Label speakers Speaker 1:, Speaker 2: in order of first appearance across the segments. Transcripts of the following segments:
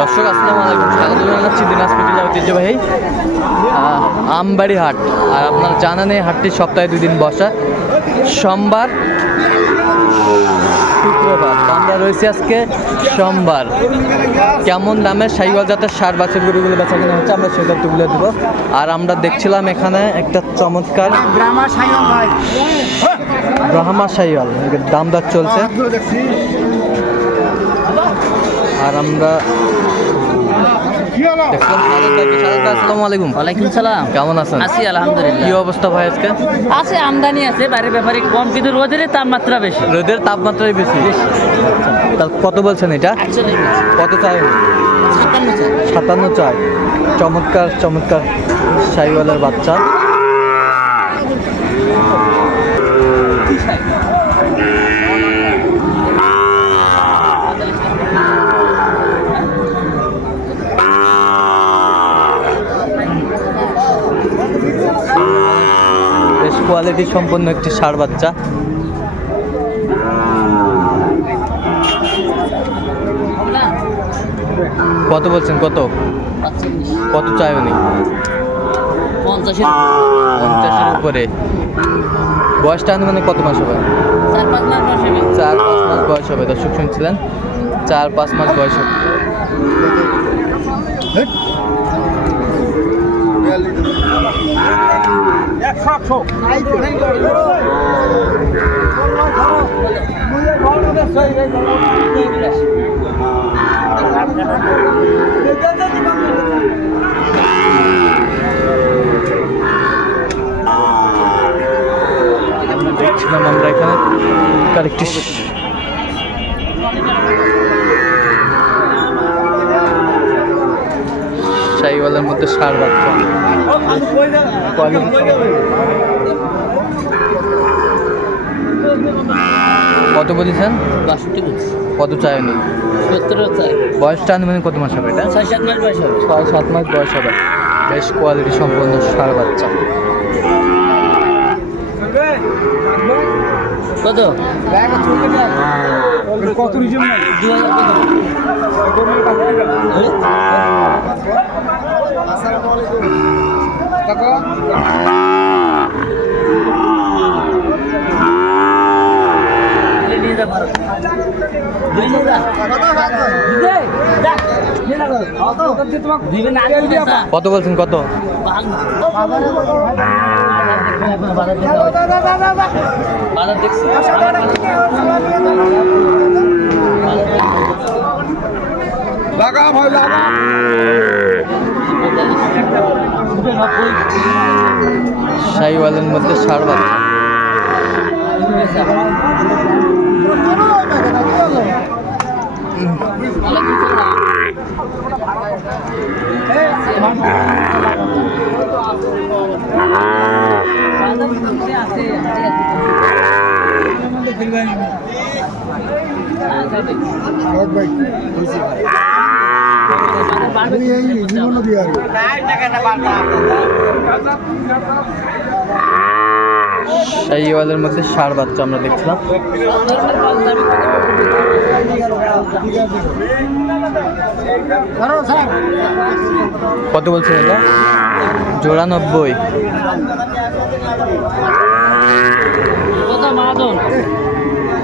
Speaker 1: দর্শক, আসসালামু আলাইকুম। স্বাগত জানাচ্ছি দিনাজপুর জেলা ঐতিহ্যবাহী আমবাড়ি হাট। আর আপনার জানেন এই হাটটি সপ্তাহে দুই দিন বসা। সোমবার, শুক্রবার আমরা রয়েছি আজকে সোমবার। কেমন দামে সাইওয়াল জাতের সার বাছুর গরুগুলো বেচা কেনা হচ্ছে, আমরা সেটা তুলে দেবো। আর আমরা দেখছিলাম এখানে একটা চমৎকার
Speaker 2: ব্রাহ্মা
Speaker 1: সাইওয়াল। দাম দর চলছে। আর আমরা আলাইকুম।
Speaker 3: ওয়ালাইকুম সালাম।
Speaker 1: কেমন আছেন?
Speaker 3: আছি
Speaker 1: কি অবস্থা ভাই আজকে?
Speaker 3: আছে আমদানি আছে বাইরে ব্যাপারে কম কিন্তু রোদের তাপমাত্রা বেশি।
Speaker 1: রোদের তাপমাত্রাই বেশি? তা কত বলছেন এটা? কত চাই।
Speaker 3: সাতান্ন চাই।
Speaker 1: চমৎকার চমৎকার সাইওয়ালের বাচ্চা। কোয়ালিটি সম্পন্ন একটি সার বাচ্চা। কত বলছেন? কত? কত চাই উনি?
Speaker 3: পঞ্চাশের
Speaker 1: পঞ্চাশের উপরে। বয়সটা মানে কত মাস হবে?
Speaker 3: চার পাঁচ মাস বয়স হবে।
Speaker 1: চার পাঁচ মাস বয়স হবে দর্শক শুনছিলেন? চার পাঁচ মাস বয়স হবে। দেখছিলাম আমরা এখানে। আরেকটি শাহিওয়ালের মধ্যে সার বাচ্চা কত বলেছেন?
Speaker 3: বাষট্টি বলছি।
Speaker 1: কত চাই উনি
Speaker 3: চাই।
Speaker 1: বয়সটা আনুমানিক কত মাস হবে এটা?
Speaker 3: ছয় সাত মাস বয়স হবে।
Speaker 1: ছয় সাত মাস বয়স হবে। বেশ কোয়ালিটি সম্পন্ন সার বাচ্চা।
Speaker 3: কত?
Speaker 2: কত
Speaker 3: কত?
Speaker 1: বলছেন কত।
Speaker 3: বাজার দেখছি।
Speaker 2: লাগা ভাই লাগা।
Speaker 1: শাহিওয়ালের মধ্যে সার বাচ্চা। শাহিওয়ালের মধ্যে সার বাচ্চা আমরা দেখছিলাম। কত বলছেন এটা? জোড়া নব্বই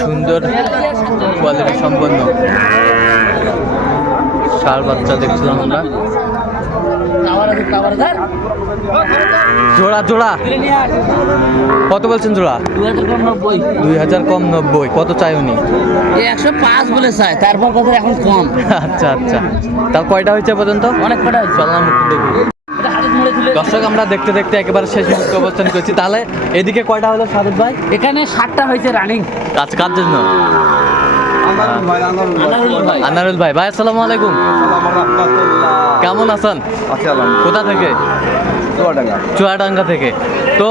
Speaker 1: সুন্দর কোয়ালিটি সম্পন্ন। সার বাচ্চা দেখছিলাম আমরা। জোড়া জোড়া। কত বলছেন জোড়া? দুই হাজার কম নব্বই। কত চাই উনি?
Speaker 3: একশো পাঁচ বলে চাই তারপর কথা এখন কম।
Speaker 1: আচ্ছা আচ্ছা। তার কয়টা হয়েছে পর্যন্ত?
Speaker 3: অনেক কটা
Speaker 1: দেখি।
Speaker 3: তুলে
Speaker 1: দর্শক আমরা দেখতে দেখতে একেবারে শেষ মুহূর্তে অবস্থান করছি। তাহলে এদিকে কয়টা হলো সাদত ভাই?
Speaker 3: এখানে সাতটা হয়েছে রানিং
Speaker 1: কাজ কার জন্য?
Speaker 2: আনারুল ভাই আনারুল ভাই।
Speaker 3: ভাই।
Speaker 1: আনারুল ভাই ভাই আসসালামু আলাইকুম। কেমন আছেন? কোথা থেকে?
Speaker 2: চুয়াডাঙ্গা।
Speaker 1: চুয়াডাঙ্গা থেকে। তো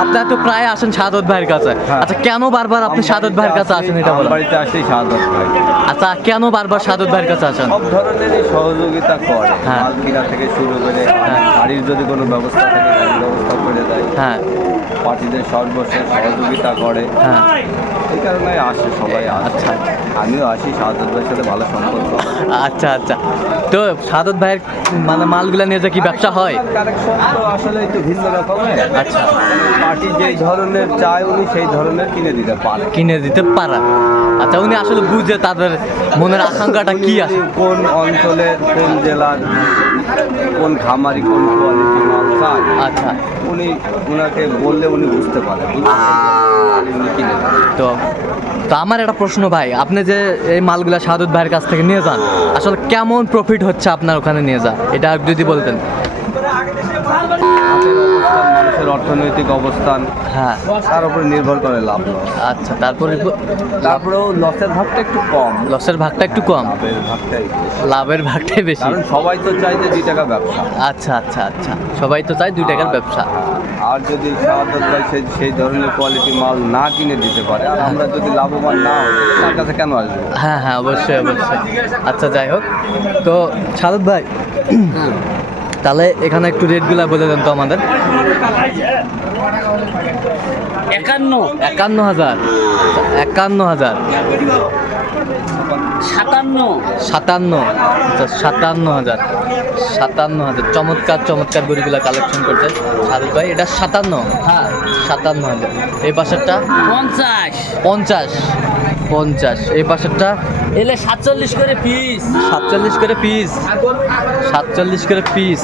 Speaker 1: আপনারা তো প্রায় আসেন সাদত ভাইয়ের কাছে।
Speaker 2: হ্যাঁ।
Speaker 1: আচ্ছা কেন বারবার আপনি সাদত ভাইয়ের কাছে আসেন এটা বলেন।
Speaker 2: বাড়িতে আসি শাহাদত ভাই।
Speaker 1: আচ্ছা কেন বারবার সাদত ভাইয়ের কাছে আসেন?
Speaker 2: সব ধরনেরই সহযোগিতা করে।
Speaker 1: হ্যাঁ।
Speaker 2: মাল কিনা থেকে শুরু করে
Speaker 1: হ্যাঁ।
Speaker 2: গাড়ির যদি কোনো ব্যবস্থা থাকে ব্যবস্থা করে দেয়।
Speaker 1: হ্যাঁ।
Speaker 2: পার্টিদের সর্বশেষ সহযোগিতা করে।
Speaker 1: হ্যাঁ।
Speaker 2: এই কারণে আসে সবাই
Speaker 1: আচ্ছা।
Speaker 2: আমিও আসি শাহাদত ভাইয়ের সাথে ভালো সম্পর্ক
Speaker 1: আচ্ছা আচ্ছা। তো সাদত ভাইয়ের মানে মালগুলা নিয়ে যে কি ব্যবসা হয়?
Speaker 2: কালেকশন তো আসলে একটু ভিন্ন রকমের।
Speaker 1: আচ্ছা।
Speaker 2: পার্টি যেই ধরনের চায় উনি সেই ধরনের কিনে দিতে পারে।
Speaker 1: কিনে দিতে পারা। আচ্ছা উনি আসলে বুঝে তাদের মনের আকাঙ্ক্ষাটা কি আছে?
Speaker 2: কোন অঞ্চলের কোন জেলার কোন খামারি কোন কোয়ালিটি মাল চায়?
Speaker 1: আচ্ছা।
Speaker 2: উনি ওনাকে বললে উনি বুঝতে উনি কিনে
Speaker 1: তো তো আমার একটা প্রশ্ন ভাই আপনি যে এই মালগুলা সাদত ভাইয়ের কাছ থেকে নিয়ে যান আসলে কেমন প্রফিট হচ্ছে আপনার ওখানে নিয়ে যান? এটা যদি বলতেন।
Speaker 2: হাতের অবস্থান মানুষের অর্থনৈতিক অবস্থান
Speaker 1: হ্যাঁ।
Speaker 2: তার উপরে নির্ভর করে লাভ লস
Speaker 1: আচ্ছা তারপরে
Speaker 2: তারপরেও লসের ভাগটা একটু কম।
Speaker 1: লসের ভাগটা একটু কম?
Speaker 2: লাভের ভাগটাই বেশি।
Speaker 1: লাভের ভাগটাই বেশি।
Speaker 2: কারণ সবাই তো চায় যে দুই টাকা ব্যবসা।
Speaker 1: আচ্ছা আচ্ছা আচ্ছা। সবাই তো চায় দুই টাকার ব্যবসা।
Speaker 2: আর যদি শাহাদত ভাই সেই সেই ধরনের কোয়ালিটি মাল না কিনে দিতে পারে আর আমরা যদি লাভবান না হই তার কাছে কেন আসব?
Speaker 1: হ্যাঁ হ্যাঁ অবশ্যই অবশ্যই। আচ্ছা যাই হোক। তো সাদত ভাই তাহলে এখানে একটু রেটগুলো বলে দেন তো আমাদের।
Speaker 3: একান্ন।
Speaker 1: একান্ন হাজার। একান্ন হাজার।
Speaker 3: সাতান্ন।
Speaker 1: সাতান্ন। আচ্ছা সাতান্ন হাজার। সাতান্ন হাজার। চমৎকার চমৎকার গরুগুলা কালেকশন করছে। সাদত ভাই এটা সাতান্ন?
Speaker 3: হ্যাঁ।
Speaker 1: সাতান্ন হাজার। এই পাশেরটা?
Speaker 3: পঞ্চাশ।
Speaker 1: পঞ্চাশ। পঞ্চাশ। এই পাশেরটা?
Speaker 3: এলে সাতচল্লিশ করে পিস
Speaker 1: সাতচল্লিশ করে পিস সাতচল্লিশ করে পিস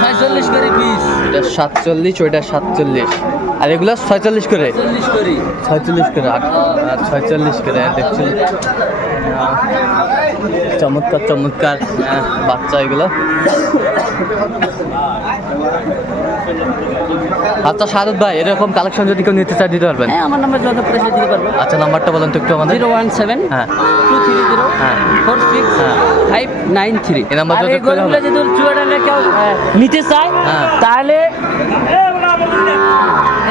Speaker 3: ছয়চল্লিশ করে পিস
Speaker 1: এটা সাতচল্লিশ ওইটা সাতচল্লিশ। আর এগুলো ছয়চল্লিশ করে? ছয়চল্লিশ করে। ছয়চল্লিশ করে দেখছি। চমৎকার চমৎকার বাচ্চা এগুলো আচ্ছা শারদ ভাই এরকম কালেকশন যদি কেউ নিতে চায় দিতে পারবেন
Speaker 3: হ্যাঁ আমার নাম্বার যত প্রেসে দিতে পারব
Speaker 1: আচ্ছা নাম্বারটা বলেন তো একটু আমাদের
Speaker 3: জিরো ওয়ান সেভেন
Speaker 1: হ্যাঁ
Speaker 3: টু থ্রি জিরো
Speaker 1: হ্যাঁ।
Speaker 3: ফোর সিক্স
Speaker 1: হ্যাঁ।
Speaker 3: ফাইভ নাইন থ্রি
Speaker 1: এই নাম্বার যোগাযোগ?
Speaker 3: যদি কেউ নিতে চায়
Speaker 1: হ্যাঁ।
Speaker 3: তাহলে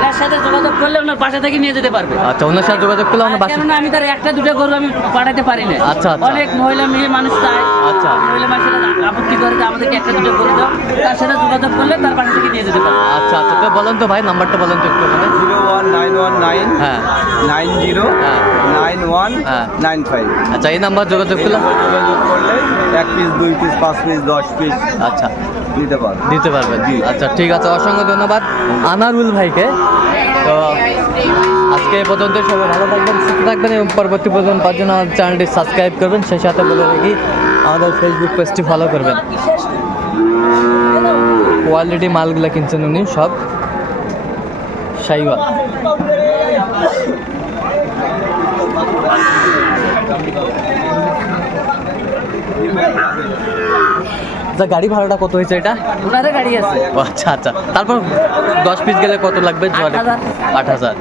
Speaker 3: এনার সাথে যোগাযোগ করলে ওনার পাশে থেকে নিয়ে যেতে পারবে।
Speaker 1: আচ্ছা ওনার সাথে যোগাযোগ করলে আমরা বাসা
Speaker 3: কেননা আমি তার একটা দুটো গরু আমি পাঠাতে পারি না
Speaker 1: আচ্ছা, আচ্ছা।
Speaker 3: অনেক মহিলা মেয়ে মানুষ চায়।
Speaker 1: আচ্ছা।
Speaker 3: মহিলা মানুষেরা আপত্তি করে যে আমাদেরকে একটা দুটো গরু দাও। তার সাথে যোগাযোগ করলে তার পাশে থেকে নিয়ে যেতে পারবে।
Speaker 1: আচ্ছা আচ্ছা। তো বলেন তো ভাই নাম্বারটা বলেন তো একটু আমাদের
Speaker 2: zero one nine one nine
Speaker 1: হ্যাঁ।
Speaker 2: নাইন জিরো
Speaker 1: হ্যাঁ।
Speaker 2: নাইন ওয়ান
Speaker 1: হ্যাঁ।
Speaker 2: Nine five.
Speaker 1: আচ্ছা এই নাম্বার যোগাযোগ করলে?
Speaker 2: যোগাযোগ করলে এক পিস দুই পিস পাঁচ পিস দশ পিস।
Speaker 1: আচ্ছা। দিতে পারবে। আচ্ছা ঠিক আছে অসংখ্য ধন্যবাদ আনারুল ভাইকে। তো আজকে এ পর্যন্ত সবাই ভালো থাকবেন সুস্থ থাকবেন এবং পরবর্তী পর্যন্ত পাঁচ জন্য আমাদের চ্যানেলটি সাবস্ক্রাইব করবেন সেই সাথে বলে রাখি আমাদের ফেসবুক পেজটি ফলো করবেন। কোয়ালিটি মালগুলো কিনছেন উনি সব সাইওয়াল। আচ্ছা গাড়ি ভাড়াটা কত হয়েছে এটা?
Speaker 3: ওনাদের গাড়ি আছে।
Speaker 1: আচ্ছা আচ্ছা। তারপর দশ পিস গেলে কত লাগবে। আট হাজার।